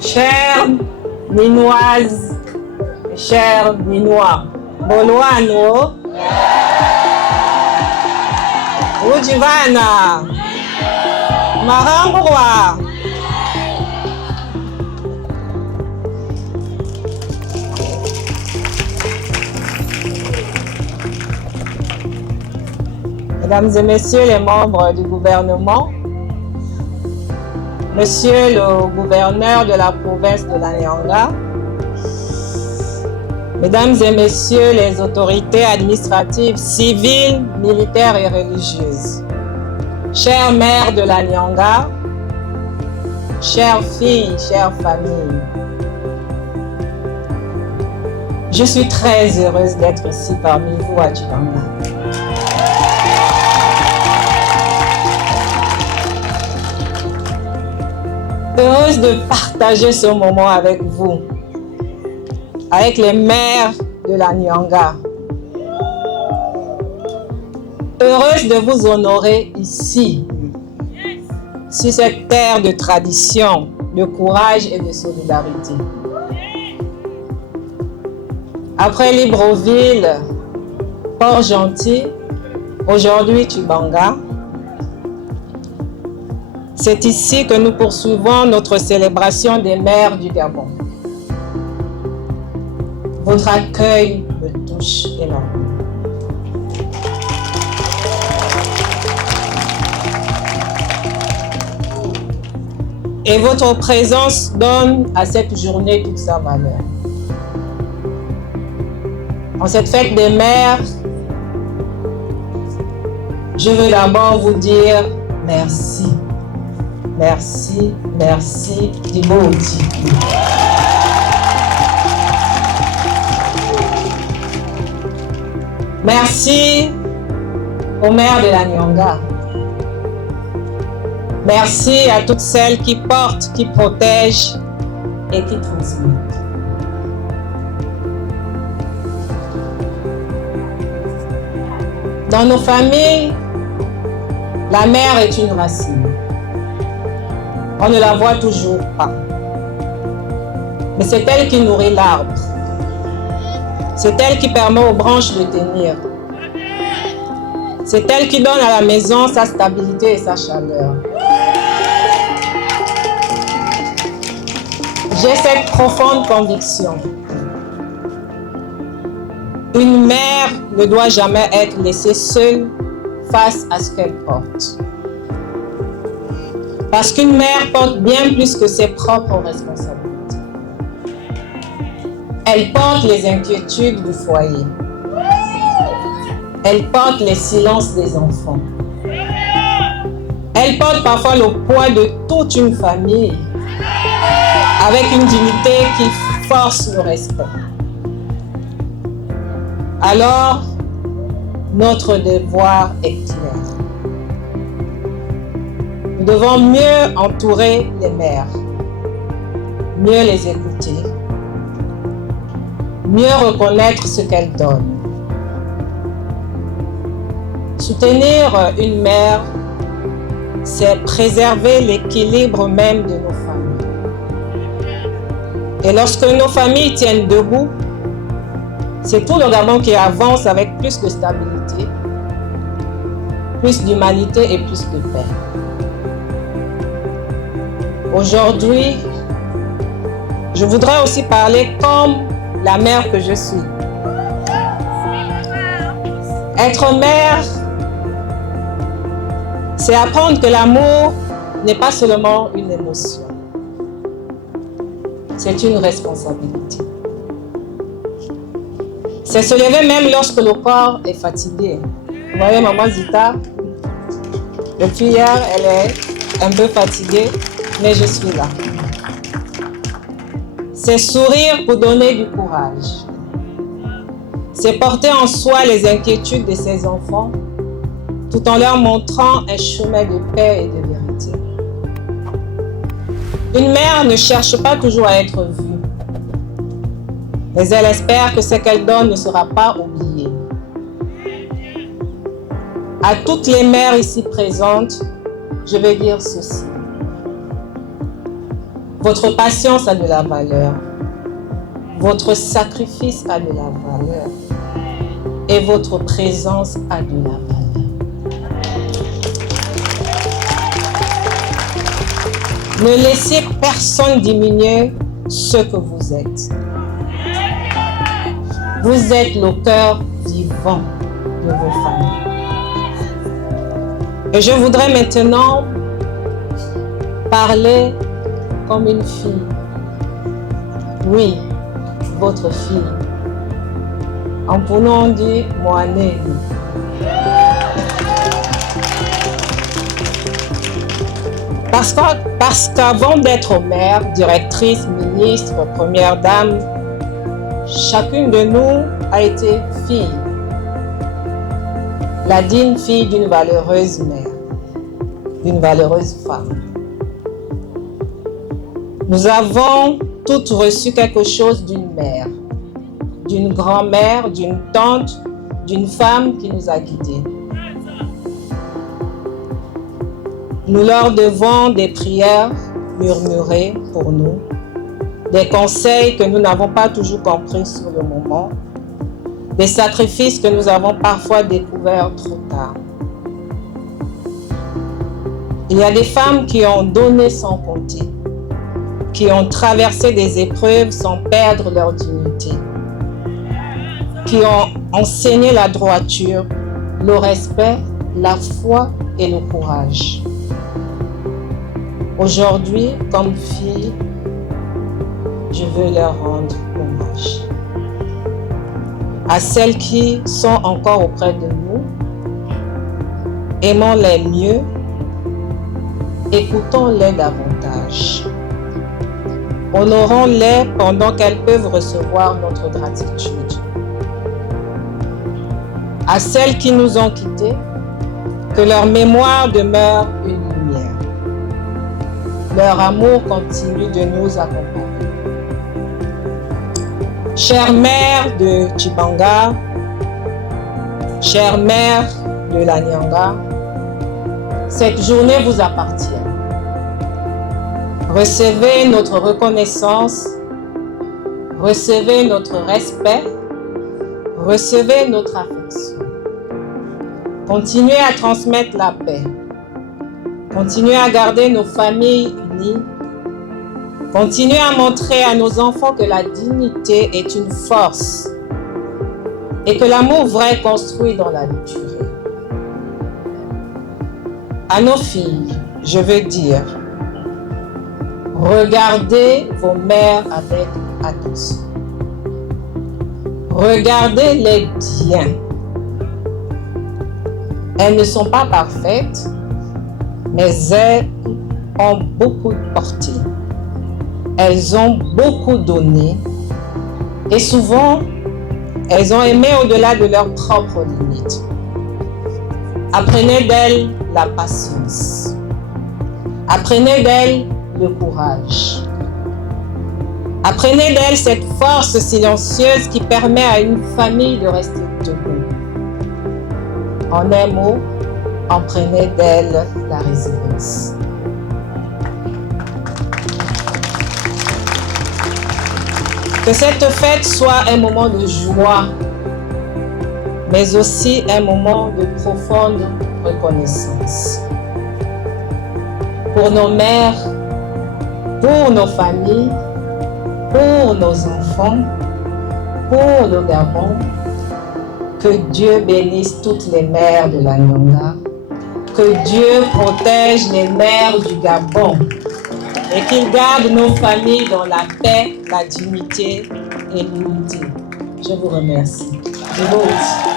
Chères Ninoises, chers Ninois, Boloano, Ujivana, Marangwa. Mesdames et messieurs les membres du gouvernement, monsieur le gouverneur de la province de la Nyanga, mesdames et messieurs les autorités administratives, civiles, militaires et religieuses, chères mères de la Nyanga, chères filles, chères familles, je suis très heureuse d'être ici parmi vous à Tchibanga. Heureuse de partager ce moment avec vous, avec les mères de la Nyanga. Heureuse de vous honorer ici, sur cette terre de tradition, de courage et de solidarité. Après Libreville, Port-Gentil, aujourd'hui Tchibanga, c'est ici que nous poursuivons notre célébration des mères du Gabon. Votre accueil me touche énormément. Et votre présence donne à cette journée toute sa valeur. En cette fête des mères, je veux d'abord vous dire merci. Merci, merci, Dibouti. Merci aux mères de la Nyanga. Merci à toutes celles qui portent, qui protègent et qui transmettent. Dans nos familles, la mère est une racine. On ne la voit toujours pas. Mais c'est elle qui nourrit l'arbre. C'est elle qui permet aux branches de tenir. C'est elle qui donne à la maison sa stabilité et sa chaleur. J'ai cette profonde conviction. Une mère ne doit jamais être laissée seule face à ce qu'elle porte. Parce qu'une mère porte bien plus que ses propres responsabilités. Elle porte les inquiétudes du foyer. Elle porte les silences des enfants. Elle porte parfois le poids de toute une famille avec une dignité qui force le respect. Alors, notre devoir est clair. Nous devons mieux entourer les mères, mieux les écouter, mieux reconnaître ce qu'elles donnent. Soutenir une mère, c'est préserver l'équilibre même de nos familles. Et lorsque nos familles tiennent debout, c'est tout le Gabon qui avance avec plus de stabilité, plus d'humanité et plus de paix. Aujourd'hui, je voudrais aussi parler comme la mère que je suis. Être mère, c'est apprendre que l'amour n'est pas seulement une émotion. C'est une responsabilité. C'est se lever même lorsque le corps est fatigué. Vous voyez, maman Zita, depuis hier, elle est un peu fatiguée, mais je suis là. C'est sourire pour donner du courage. C'est porter en soi les inquiétudes de ses enfants, tout en leur montrant un chemin de paix et de vérité. Une mère ne cherche pas toujours à être vue, mais elle espère que ce qu'elle donne ne sera pas oublié. À toutes les mères ici présentes, je vais dire ceci. Votre patience a de la valeur. Votre sacrifice a de la valeur. Et votre présence a de la valeur. Ne laissez personne diminuer ce que vous êtes. Vous êtes le cœur vivant de vos familles. Et je voudrais maintenant parler comme une fille. Oui, votre fille. En prenant, on dit Mohamed. Parce qu'avant d'être mère, directrice, ministre, première dame, chacune de nous a été fille. La digne fille d'une valeureuse mère, d'une valeureuse femme. Nous avons toutes reçu quelque chose d'une mère, d'une grand-mère, d'une tante, d'une femme qui nous a guidés. Nous leur devons des prières murmurées pour nous, des conseils que nous n'avons pas toujours compris sur le moment, des sacrifices que nous avons parfois découverts trop tard. Il y a des femmes qui ont donné sans compter, qui ont traversé des épreuves sans perdre leur dignité, qui ont enseigné la droiture, le respect, la foi et le courage. Aujourd'hui, comme fille, je veux leur rendre hommage. À celles qui sont encore auprès de nous, aimons-les mieux, écoutons-les davantage. Honorons-les pendant qu'elles peuvent recevoir notre gratitude. À celles qui nous ont quittés, que leur mémoire demeure une lumière. Leur amour continue de nous accompagner. Chère mère de Tchibanga, chère mère de la Nyanga, cette journée vous appartient. Recevez notre reconnaissance, recevez notre respect, recevez notre affection. Continuez à transmettre la paix. Continuez à garder nos familles unies. Continuez à montrer à nos enfants que la dignité est une force et que l'amour vrai construit dans la durée. À nos filles, je veux dire, regardez vos mères avec attention. Regardez-les bien. Elles ne sont pas parfaites, mais elles ont beaucoup porté. Elles ont beaucoup donné et souvent, elles ont aimé au-delà de leurs propres limites. Apprenez d'elles la patience. Apprenez d'elles le courage. Apprenez d'elles cette force silencieuse qui permet à une famille de rester debout. En un mot, apprenez d'elles la résilience. Que cette fête soit un moment de joie, mais aussi un moment de profonde reconnaissance. Pour nos mères, pour nos familles, pour nos enfants, pour le Gabon, que Dieu bénisse toutes les mères de la Nyanga, que Dieu protège les mères du Gabon et qu'il garde nos familles dans la paix, la dignité et l'unité. Je vous remercie. Je vous remercie.